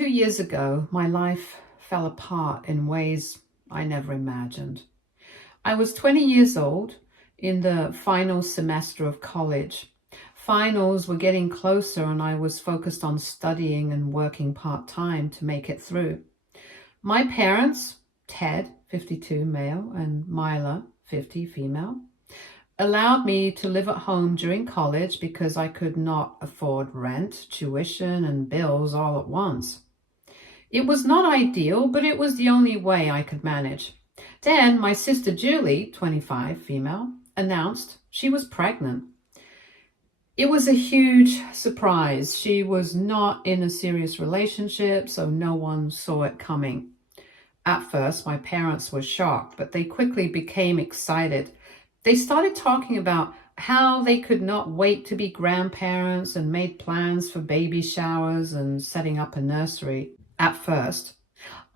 2 years ago, my life fell apart in ways I never imagined. I was 20 years old in the final semester of college. Finals were getting closer and I was focused on studying and working part-time to make it through. My parents, Ted, 52 male, and Myla, 50 female, allowed me to live at home during college because I could not afford rent, tuition, and bills all at once. It was not ideal, but it was the only way I could manage. Then my sister Julie, 25 female, announced she was pregnant. It was a huge surprise. She was not in a serious relationship, so no one saw it coming. At first, my parents were shocked, but they quickly became excited. They started talking about how they could not wait to be grandparents and made plans for baby showers and setting up a nursery. At first,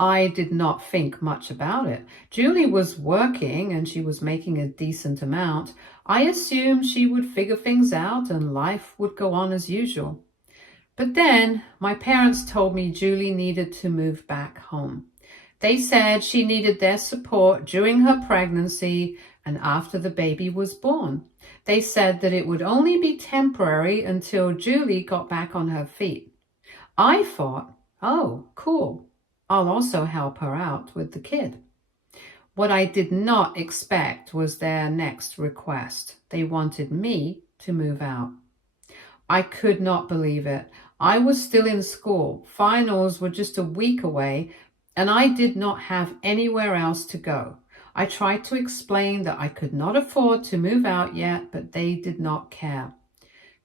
I did not think much about it. Julie was working and she was making a decent amount. I assumed she would figure things out and life would go on as usual. But then my parents told me Julie needed to move back home. They said she needed their support during her pregnancy and after the baby was born. They said that it would only be temporary until Julie got back on her feet. I thought, oh, cool. I'll also help her out with the kid. What I did not expect was their next request. They wanted me to move out. I could not believe it. I was still in school. Finals were just a week away, and I did not have anywhere else to go. I tried to explain that I could not afford to move out yet, but they did not care.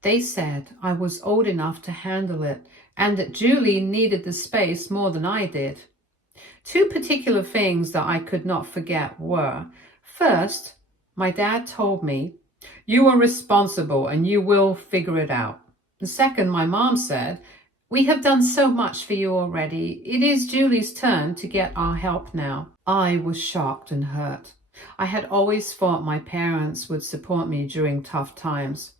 They said I was old enough to handle it and that Julie needed the space more than I did. Two particular things that I could not forget were, first, my dad told me, "You are responsible and you will figure it out." The second, my mom said, "We have done so much for you already. It is Julie's turn to get our help now." I was shocked and hurt. I had always thought my parents would support me during tough times.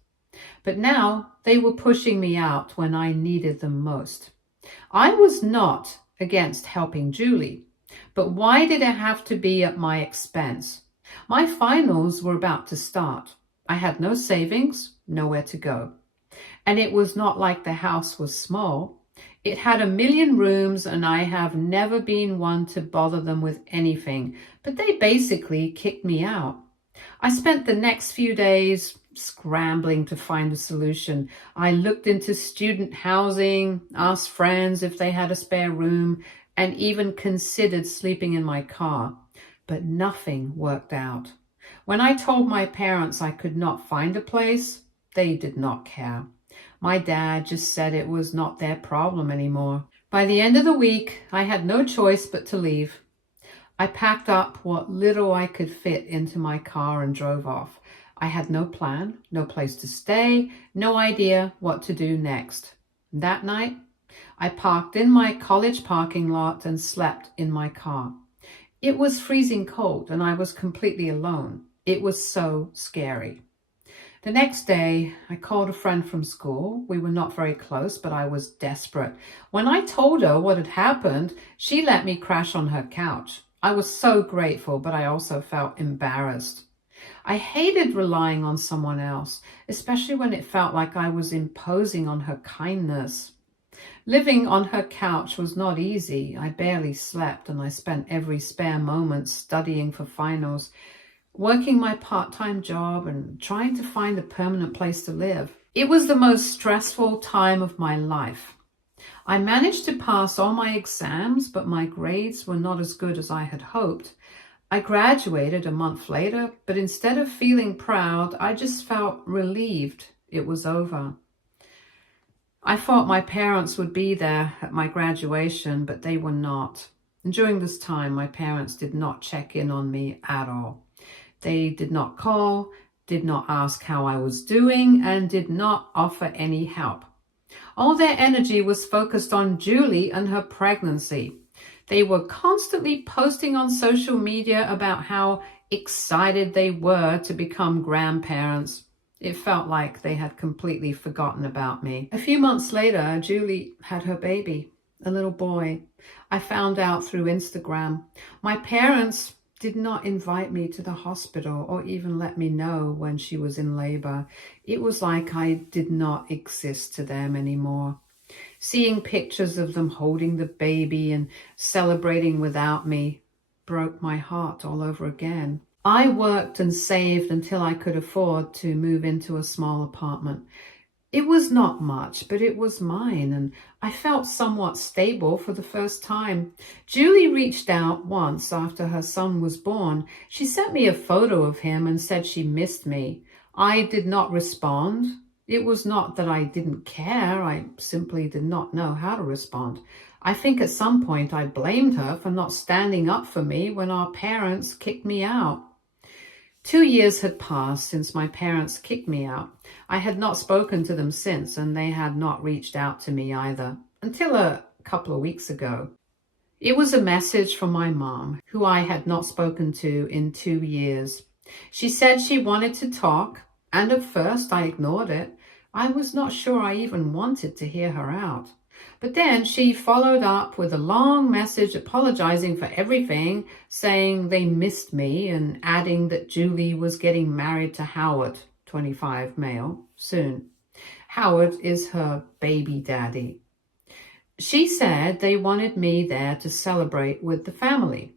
But now they were pushing me out when I needed them most. I was not against helping Julie, but why did it have to be at my expense? My finals were about to start. I had no savings, nowhere to go. And it was not like the house was small. It had 1,000,000 rooms and I have never been one to bother them with anything, but they basically kicked me out. I spent the next few days scrambling to find a solution. I looked into student housing, asked friends if they had a spare room, and even considered sleeping in my car. But nothing worked out. When I told my parents I could not find a place, they did not care. My dad just said it was not their problem anymore. By the end of the week, I had no choice but to leave. I packed up what little I could fit into my car and drove off. I had no plan, no place to stay, no idea what to do next. That night, I parked in my college parking lot and slept in my car. It was freezing cold and I was completely alone. It was so scary. The next day, I called a friend from school. We were not very close, but I was desperate. When I told her what had happened, she let me crash on her couch. I was so grateful, but I also felt embarrassed. I hated relying on someone else, especially when it felt like I was imposing on her kindness. Living on her couch was not easy. I barely slept and I spent every spare moment studying for finals, working my part-time job and trying to find a permanent place to live. It was the most stressful time of my life. I managed to pass all my exams, but my grades were not as good as I had hoped. I graduated a month later, but instead of feeling proud, I just felt relieved it was over. I thought my parents would be there at my graduation, but they were not. And during this time, my parents did not check in on me at all. They did not call, did not ask how I was doing, and did not offer any help. All their energy was focused on Julie and her pregnancy. They were constantly posting on social media about how excited they were to become grandparents. It felt like they had completely forgotten about me. A few months later, Julie had her baby. a little boy. I found out through Instagram. My parents did not invite me to the hospital or even let me know when she was in labor. It was like I did not exist to them anymore. Seeing pictures of them holding the baby and celebrating without me broke my heart all over again. I worked and saved until I could afford to move into a small apartment. It was not much, but it was mine, and I felt somewhat stable for the first time. Julie reached out once after her son was born. She sent me a photo of him and said she missed me. I did not respond. It was not that I didn't care, I simply did not know how to respond. I think at some point I blamed her for not standing up for me when our parents kicked me out. 2 years had passed since my parents kicked me out. I had not spoken to them since, and they had not reached out to me either, until a couple of weeks ago. It was a message from my mom, who I had not spoken to in 2 years. She said she wanted to talk, and at first I ignored it. I was not sure I even wanted to hear her out. But then she followed up with a long message apologizing for everything, saying they missed me and adding that Julie was getting married to Howard, 25 male, soon. Howard is her baby daddy. She said they wanted me there to celebrate with the family.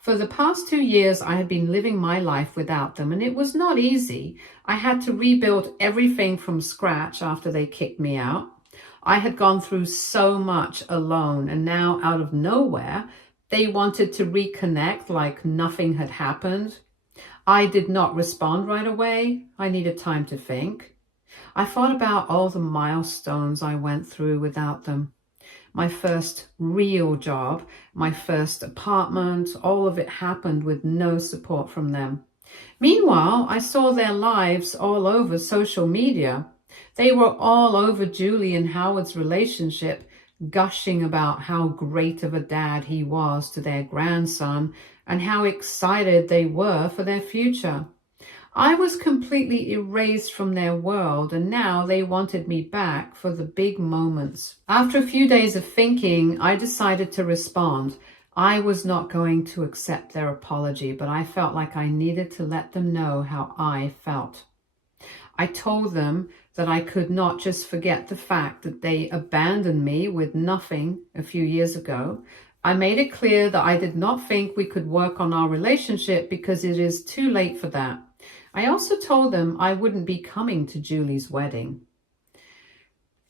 For the past 2 years, I had been living my life without them, and it was not easy. I had to rebuild everything from scratch after they kicked me out. I had gone through so much alone, and now out of nowhere, they wanted to reconnect like nothing had happened. I did not respond right away. I needed time to think. I thought about all the milestones I went through without them. My first real job, my first apartment, all of it happened with no support from them. Meanwhile, I saw their lives all over social media. They were all over Julie and Howard's relationship, gushing about how great of a dad he was to their grandson and how excited they were for their future. I was completely erased from their world, and now they wanted me back for the big moments. After a few days of thinking, I decided to respond. I was not going to accept their apology, but I felt like I needed to let them know how I felt. I told them that I could not just forget the fact that they abandoned me with nothing a few years ago. I made it clear that I did not think we could work on our relationship because it is too late for that. I also told them I wouldn't be coming to Julie's wedding.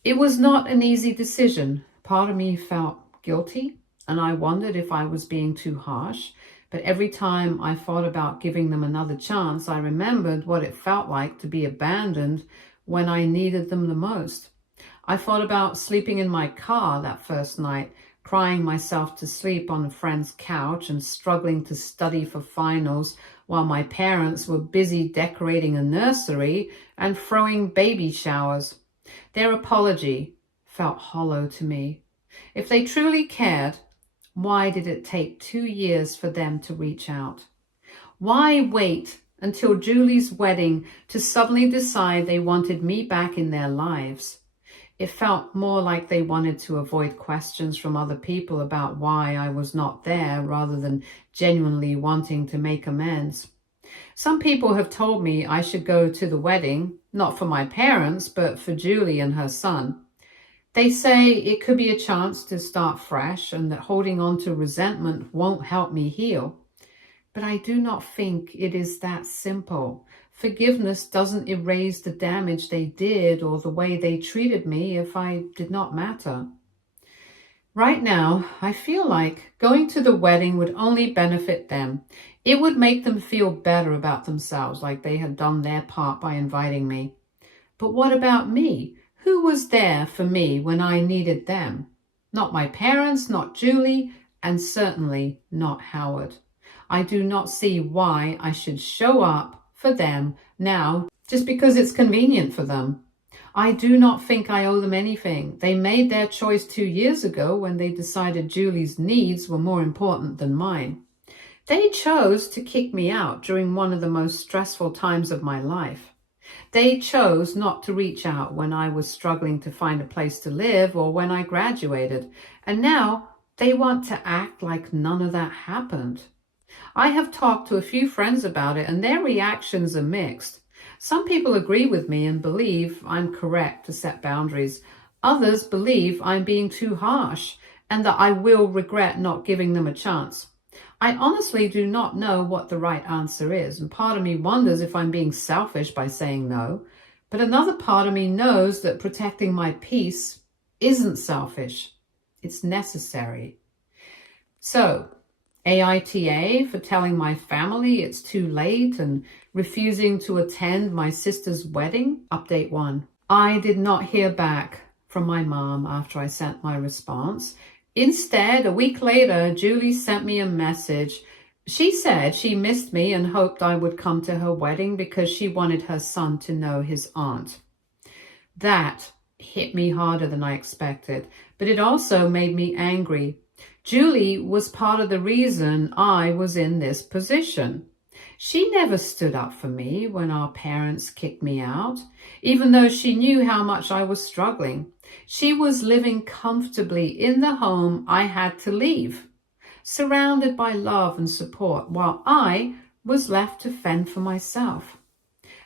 It was not an easy decision. Part of me felt guilty, and I wondered if I was being too harsh. But every time I thought about giving them another chance, I remembered what it felt like to be abandoned when I needed them the most. I thought about sleeping in my car that first night, crying myself to sleep on a friend's couch and struggling to study for finals while my parents were busy decorating a nursery and throwing baby showers. Their apology felt hollow to me. If they truly cared, why did it take 2 years for them to reach out? Why wait until Julie's wedding to suddenly decide they wanted me back in their lives? It felt more like they wanted to avoid questions from other people about why I was not there rather than genuinely wanting to make amends. Some people have told me I should go to the wedding, not for my parents, but for Julie and her son. They say it could be a chance to start fresh and that holding on to resentment won't help me heal. But I do not think it is that simple. Forgiveness doesn't erase the damage they did or the way they treated me if I did not matter. Right now, I feel like going to the wedding would only benefit them. It would make them feel better about themselves, like they had done their part by inviting me. But what about me? Who was there for me when I needed them? Not my parents, not Julie, and certainly not Howard. I do not see why I should show up for them now just because it's convenient for them. I do not think I owe them anything. They made their choice 2 years ago when they decided Julie's needs were more important than mine. They chose to kick me out during one of the most stressful times of my life. They chose not to reach out when I was struggling to find a place to live or when I graduated. And now they want to act like none of that happened. I have talked to a few friends about it and their reactions are mixed. Some people agree with me and believe I'm correct to set boundaries. Others believe I'm being too harsh and that I will regret not giving them a chance. I honestly do not know what the right answer is, and part of me wonders if I'm being selfish by saying no, but another part of me knows that protecting my peace isn't selfish. It's necessary. So, aita for telling my family it's too late and refusing to attend my sister's wedding. Update 1. I did not hear back from my mom after I sent my response. Instead, a week later, Julie sent me a message. She said she missed me and hoped I would come to her wedding because she wanted her son to know his aunt. That hit me harder than I expected, but it also made me angry. Julie was part of the reason I was in this position. She never stood up for me when our parents kicked me out, even though she knew how much I was struggling. She was living comfortably in the home I had to leave, surrounded by love and support, while I was left to fend for myself.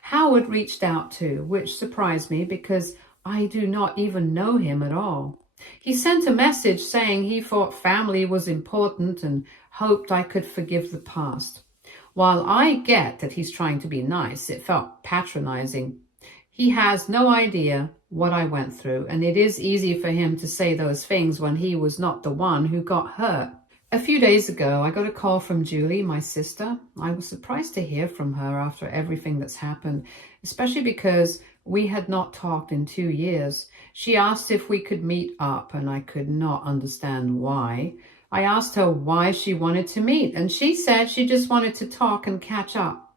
Howard reached out too, which surprised me because I do not even know him at all. He sent a message saying he thought family was important and hoped I could forgive the past. While I get that he's trying to be nice, it felt patronizing. He has no idea what I went through, and it is easy for him to say those things when he was not the one who got hurt. A few days ago, I got a call from Julie, my sister. I was surprised to hear from her after everything that's happened, especially because we had not talked in 2 years. She asked if we could meet up, and I could not understand why. I asked her why she wanted to meet, and she said she just wanted to talk and catch up.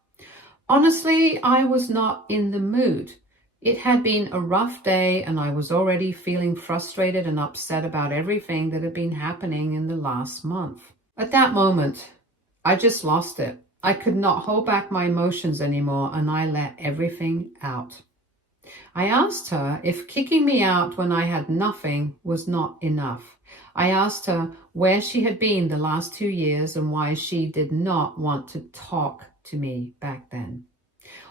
Honestly, I was not in the mood. It had been a rough day, and I was already feeling frustrated and upset about everything that had been happening in the last month. At that moment, I just lost it. I could not hold back my emotions anymore, and I let everything out. I asked her if kicking me out when I had nothing was not enough. I asked her where she had been the last 2 years and why she did not want to talk to me back then.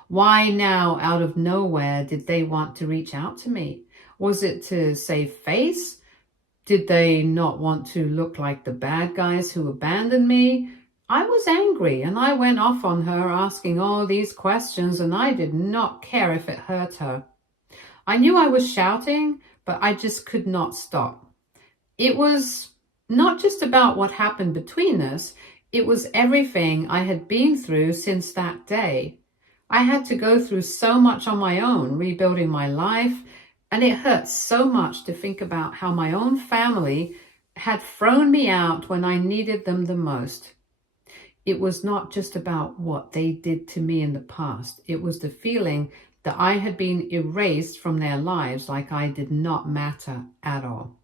Why now, out of nowhere, did they want to reach out to me? Was it to save face? Did they not want to look like the bad guys who abandoned me? I was angry and I went off on her asking all these questions, and I did not care if it hurt her. I knew I was shouting, but I just could not stop. It was not just about what happened between us, it was everything I had been through since that day. I had to go through so much on my own, rebuilding my life, and it hurt so much to think about how my own family had thrown me out when I needed them the most. It was not just about what they did to me in the past. It was the feeling that I had been erased from their lives, like I did not matter at all.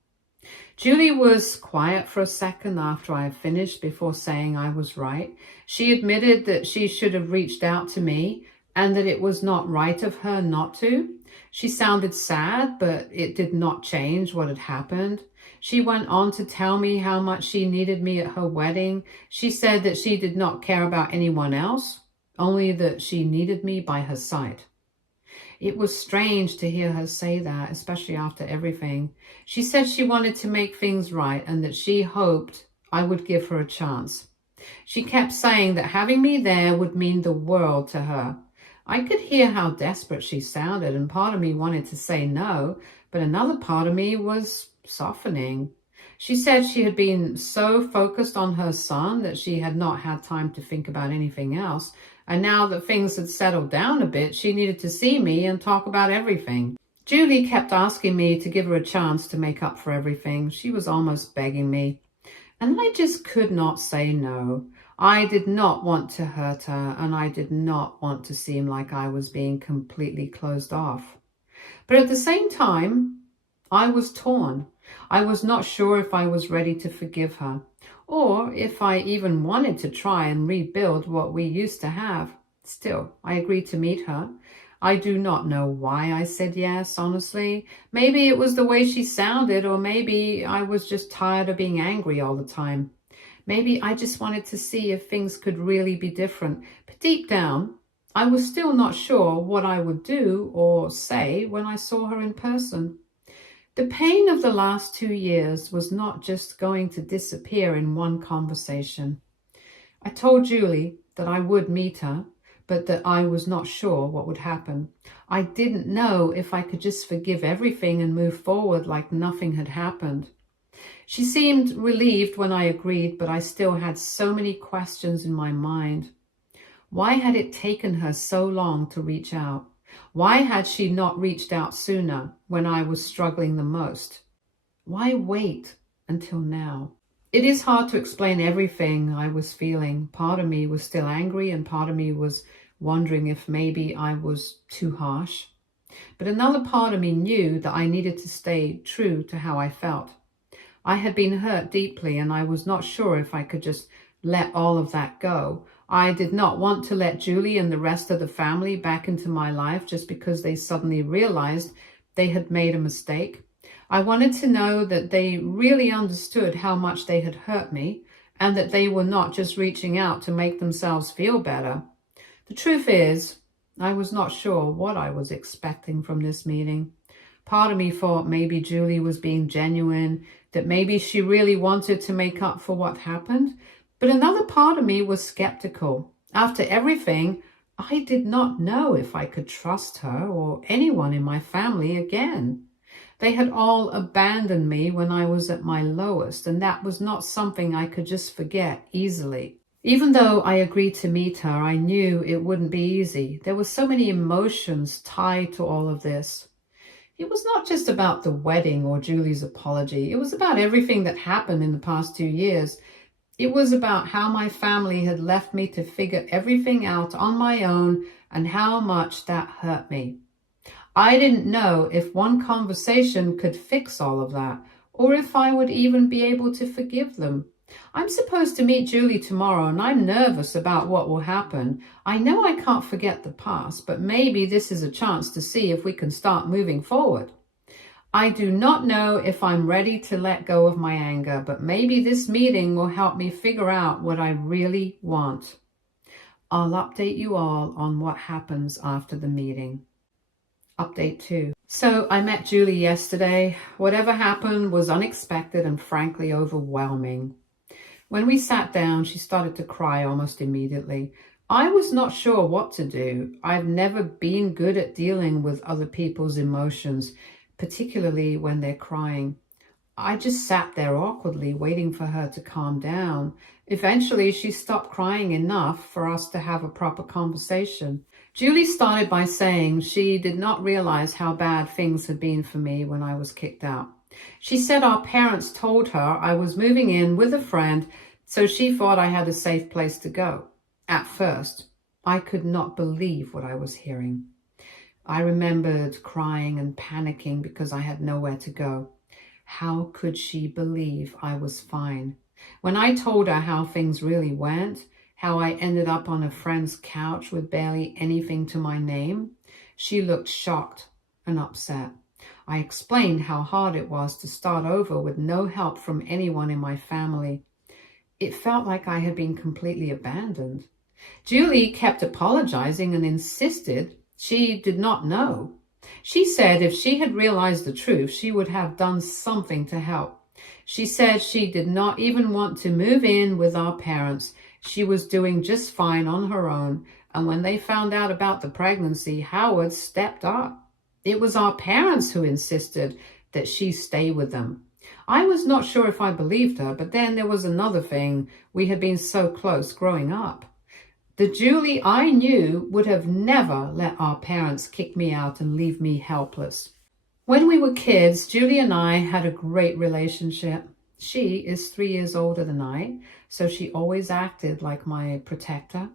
Julie was quiet for a second after I finished before saying I was right. She admitted that she should have reached out to me and that it was not right of her not to. She sounded sad, but it did not change what had happened. She went on to tell me how much she needed me at her wedding. She said that she did not care about anyone else, only that she needed me by her side. It was strange to hear her say that, especially after everything. She said she wanted to make things right and that she hoped I would give her a chance. She kept saying that having me there would mean the world to her. I could hear how desperate she sounded, and part of me wanted to say no, but another part of me was softening. She said she had been so focused on her son that she had not had time to think about anything else, and now that things had settled down a bit, she needed to see me and talk about everything. Julie kept asking me to give her a chance to make up for everything. She was almost begging me, and I just could not say no. I did not want to hurt her, and I did not want to seem like I was being completely closed off. But at the same time, I was torn. I was not sure if I was ready to forgive her, or if I even wanted to try and rebuild what we used to have. Still, I agreed to meet her. I do not know why I said yes, honestly. Maybe it was the way she sounded, or maybe I was just tired of being angry all the time. Maybe I just wanted to see if things could really be different. But deep down, I was still not sure what I would do or say when I saw her in person. The pain of the last 2 years was not just going to disappear in one conversation. I told Julie that I would meet her, but that I was not sure what would happen. I didn't know if I could just forgive everything and move forward like nothing had happened. She seemed relieved when I agreed, but I still had so many questions in my mind. Why had it taken her so long to reach out? Why had she not reached out sooner when I was struggling the most? Why wait until now? It is hard to explain everything I was feeling. Part of me was still angry, and part of me was wondering if maybe I was too harsh. But another part of me knew that I needed to stay true to how I felt. I had been hurt deeply, and I was not sure if I could just let all of that go. I did not want to let Julie and the rest of the family back into my life just because they suddenly realized they had made a mistake. I wanted to know that they really understood how much they had hurt me, and that they were not just reaching out to make themselves feel better. The truth is, I was not sure what I was expecting from this meeting. Part of me thought maybe Julie was being genuine, that maybe she really wanted to make up for what happened. But another part of me was skeptical. After everything, I did not know if I could trust her or anyone in my family again. They had all abandoned me when I was at my lowest, and that was not something I could just forget easily. Even though I agreed to meet her, I knew it wouldn't be easy. There were so many emotions tied to all of this. It was not just about the wedding or Julie's apology. It was about everything that happened in the past 2 years. It was about how my family had left me to figure everything out on my own and how much that hurt me. I didn't know if one conversation could fix all of that, or if I would even be able to forgive them. I'm supposed to meet Julie tomorrow, and I'm nervous about what will happen. I know I can't forget the past, but maybe this is a chance to see if we can start moving forward. I do not know if I'm ready to let go of my anger, but maybe this meeting will help me figure out what I really want. I'll update you all on what happens after the meeting. Update 2. So I met Julie yesterday. Whatever happened was unexpected and frankly overwhelming. When we sat down, she started to cry almost immediately. I was not sure what to do. I've never been good at dealing with other people's emotions, particularly when they're crying. I just sat there awkwardly, waiting for her to calm down. Eventually, she stopped crying enough for us to have a proper conversation. Julie started by saying she did not realize how bad things had been for me when I was kicked out. She said our parents told her I was moving in with a friend, so she thought I had a safe place to go. At first, I could not believe what I was hearing. I remembered crying and panicking because I had nowhere to go. How could she believe I was fine? When I told her how things really went, how I ended up on a friend's couch with barely anything to my name, she looked shocked and upset. I explained how hard it was to start over with no help from anyone in my family. It felt like I had been completely abandoned. Julie kept apologizing and insisted she did not know. She said if she had realized the truth, she would have done something to help. She said she did not even want to move in with our parents. She was doing just fine on her own. And when they found out about the pregnancy, Howard stepped up. It was our parents who insisted that she stay with them. I was not sure if I believed her, but then there was another thing. We had been so close growing up. The Julie I knew would have never let our parents kick me out and leave me helpless. When we were kids, Julie and I had a great relationship. She is 3 years older than I, so she always acted like my protector.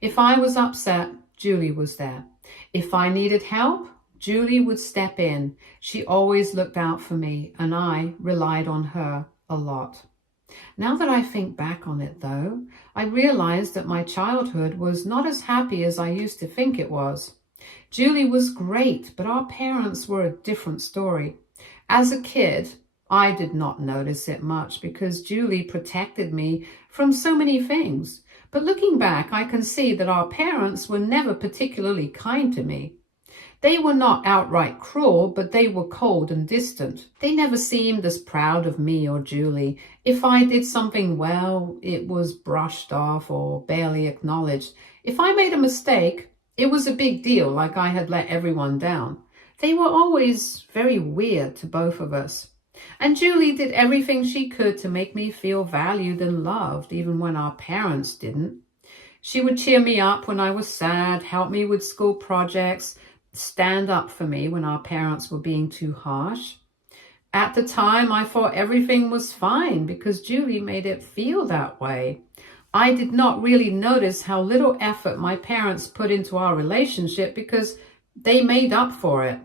If I was upset, Julie was there. If I needed help, Julie would step in. She always looked out for me, and I relied on her a lot. Now that I think back on it, though, I realized that my childhood was not as happy as I used to think it was. Julie was great, but our parents were a different story. As a kid, I did not notice it much because Julie protected me from so many things. But looking back, I can see that our parents were never particularly kind to me. They were not outright cruel, but they were cold and distant. They never seemed as proud of me or Julie. If I did something well, it was brushed off or barely acknowledged. If I made a mistake, it was a big deal, like I had let everyone down. They were always very weird to both of us. And Julie did everything she could to make me feel valued and loved, even when our parents didn't. She would cheer me up when I was sad, help me with school projects, stand up for me when our parents were being too harsh. At the time, I thought everything was fine because Julie made it feel that way. I did not really notice how little effort my parents put into our relationship because they made up for it.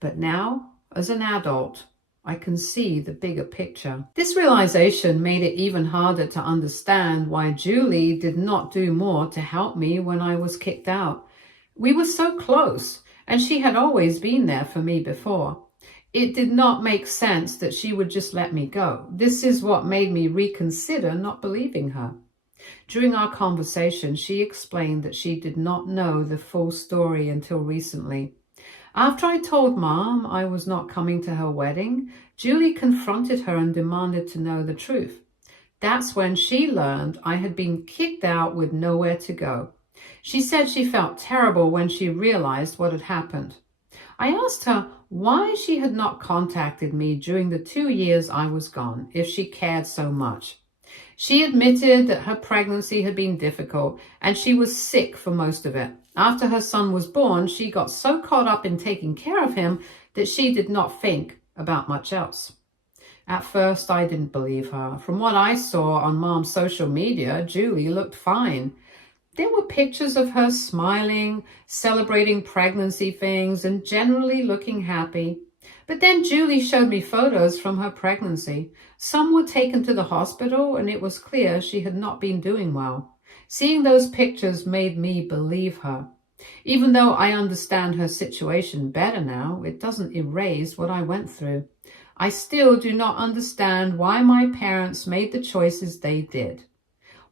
But now, as an adult, I can see the bigger picture. This realization made it even harder to understand why Julie did not do more to help me when I was kicked out. We were so close, and she had always been there for me before. It did not make sense that she would just let me go. This is what made me reconsider not believing her. During our conversation, she explained that she did not know the full story until recently. After I told Mom I was not coming to her wedding, Julie confronted her and demanded to know the truth. That's when she learned I had been kicked out with nowhere to go. She said she felt terrible when she realized what had happened. I asked her why she had not contacted me during the 2 years I was gone, if she cared so much. She admitted that her pregnancy had been difficult and she was sick for most of it. After her son was born, she got so caught up in taking care of him that she did not think about much else. At first, I didn't believe her. From what I saw on Mom's social media, Julie looked fine. There were pictures of her smiling, celebrating pregnancy things, and generally looking happy. But then Julie showed me photos from her pregnancy. Some were taken to the hospital, and it was clear she had not been doing well. Seeing those pictures made me believe her. Even though I understand her situation better now, it doesn't erase what I went through. I still do not understand why my parents made the choices they did.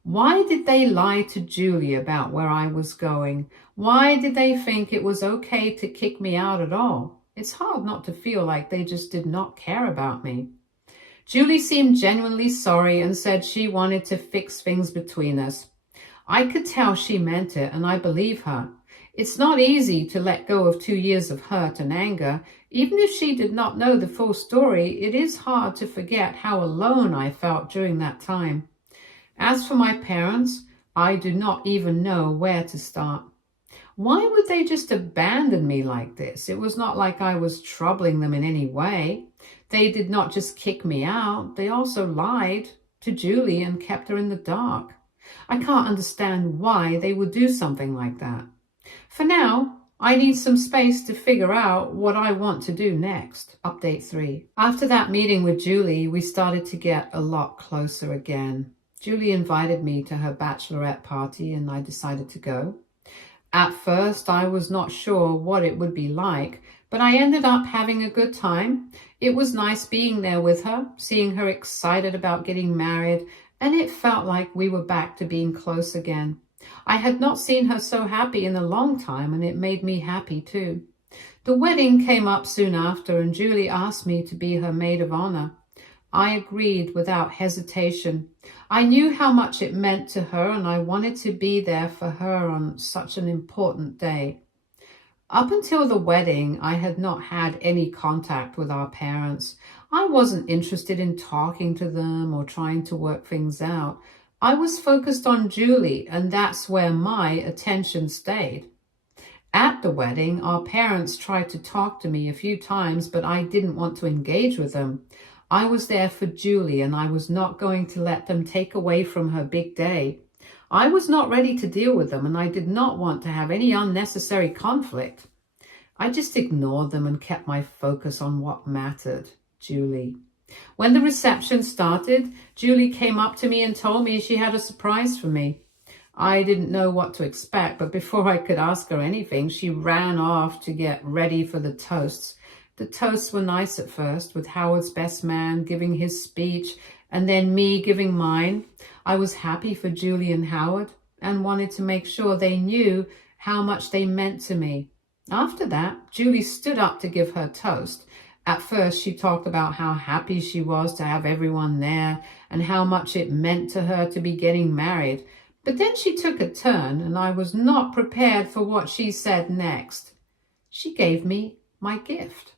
Why did they lie to Julie about where I was going? Why did they think it was okay to kick me out at all? It's hard not to feel like they just did not care about me. Julie seemed genuinely sorry and said she wanted to fix things between us. I could tell she meant it, and I believe her. It's not easy to let go of 2 years of hurt and anger. Even if she did not know the full story, it is hard to forget how alone I felt during that time. As for my parents, I do not even know where to start. Why would they just abandon me like this? It was not like I was troubling them in any way. They did not just kick me out. They also lied to Julie and kept her in the dark. I can't understand why they would do something like that. For now, I need some space to figure out what I want to do next. Update 3. After that meeting with Julie, we started to get a lot closer again. Julie invited me to her bachelorette party and I decided to go. At first, I was not sure what it would be like, but I ended up having a good time. It was nice being there with her, seeing her excited about getting married, and it felt like we were back to being close again. I had not seen her so happy in a long time, and it made me happy too. The wedding came up soon after, and Julie asked me to be her maid of honor. I agreed without hesitation. I knew how much it meant to her, and I wanted to be there for her on such an important day. Up until the wedding, I had not had any contact with our parents. I wasn't interested in talking to them or trying to work things out. I was focused on Julie, and that's where my attention stayed. At the wedding, our parents tried to talk to me a few times, but I didn't want to engage with them. I was there for Julie, and I was not going to let them take away from her big day. I was not ready to deal with them, and I did not want to have any unnecessary conflict. I just ignored them and kept my focus on what mattered, Julie. When the reception started, Julie came up to me and told me she had a surprise for me. I didn't know what to expect, but before I could ask her anything, she ran off to get ready for the toasts. The toasts were nice at first, with Howard's best man giving his speech and then me giving mine. I was happy for Julie and Howard and wanted to make sure they knew how much they meant to me. After that, Julie stood up to give her toast. At first, she talked about how happy she was to have everyone there and how much it meant to her to be getting married. But then she took a turn and I was not prepared for what she said next. She gave me my gift.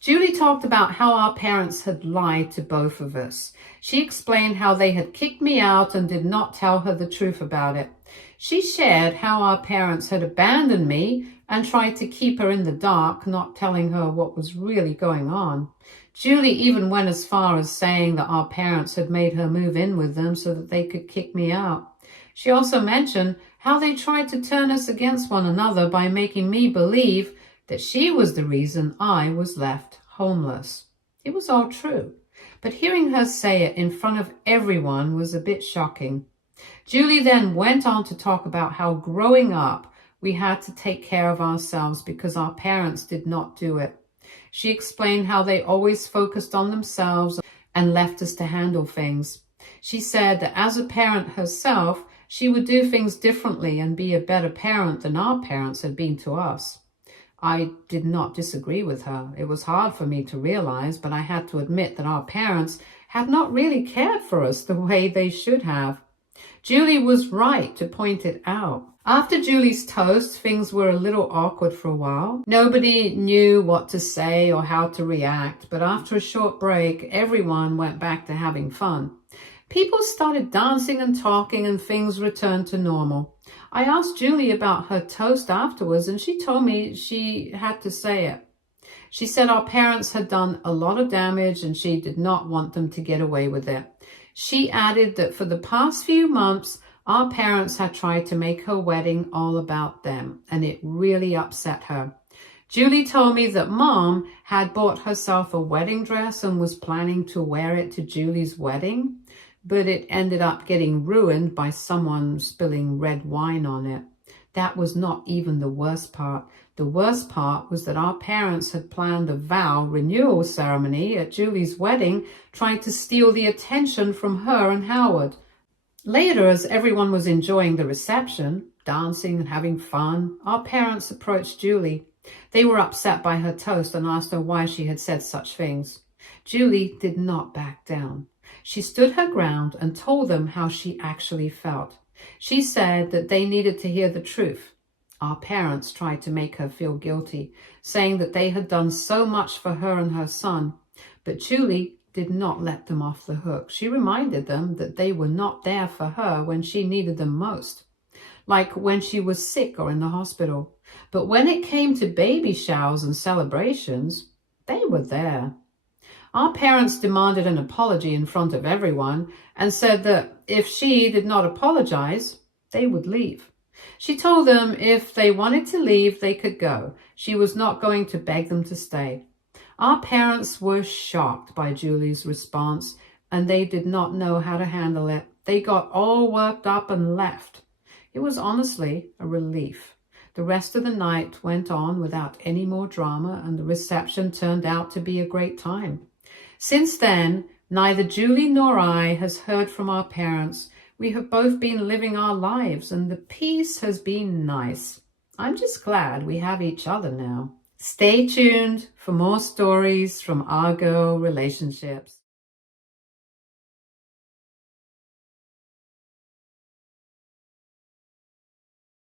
Julie talked about how our parents had lied to both of us. She explained how they had kicked me out and did not tell her the truth about it. She shared how our parents had abandoned me and tried to keep her in the dark, not telling her what was really going on. Julie even went as far as saying that our parents had made her move in with them so that they could kick me out. She also mentioned how they tried to turn us against one another by making me believe that she was the reason I was left homeless. It was all true, but hearing her say it in front of everyone was a bit shocking. Julie then went on to talk about how growing up we had to take care of ourselves because our parents did not do it. She explained how they always focused on themselves and left us to handle things. She said that as a parent herself, she would do things differently and be a better parent than our parents had been to us. I did not disagree with her. It was hard for me to realize, but I had to admit that our parents had not really cared for us the way they should have. Julie was right to point it out. After Julie's toast, things were a little awkward for a while. Nobody knew what to say or how to react, but after a short break, everyone went back to having fun. People started dancing and talking and things returned to normal. I asked Julie about her toast afterwards and she told me she had to say it. She said our parents had done a lot of damage and she did not want them to get away with it. She added that for the past few months, our parents had tried to make her wedding all about them, and it really upset her. Julie told me that Mom had bought herself a wedding dress and was planning to wear it to Julie's wedding, but it ended up getting ruined by someone spilling red wine on it. That was not even the worst part. The worst part was that our parents had planned a vow renewal ceremony at Julie's wedding, trying to steal the attention from her and Howard. Later, as everyone was enjoying the reception, dancing and having fun, our parents approached Julie. They were upset by her toast and asked her why she had said such things. Julie did not back down. She stood her ground and told them how she actually felt. She said that they needed to hear the truth. Our parents tried to make her feel guilty, saying that they had done so much for her and her son. But Julie did not let them off the hook. She reminded them that they were not there for her when she needed them most, like when she was sick or in the hospital. But when it came to baby showers and celebrations, they were there. Our parents demanded an apology in front of everyone and said that if she did not apologize, they would leave. She told them if they wanted to leave, they could go. She was not going to beg them to stay. Our parents were shocked by Julie's response, and they did not know how to handle it. They got all worked up and left. It was honestly a relief. The rest of the night went on without any more drama, and the reception turned out to be a great time. Since then, neither Julie nor I has heard from our parents. We have both been living our lives, and the peace has been nice. I'm just glad we have each other now. Stay tuned for more stories from our girl relationships.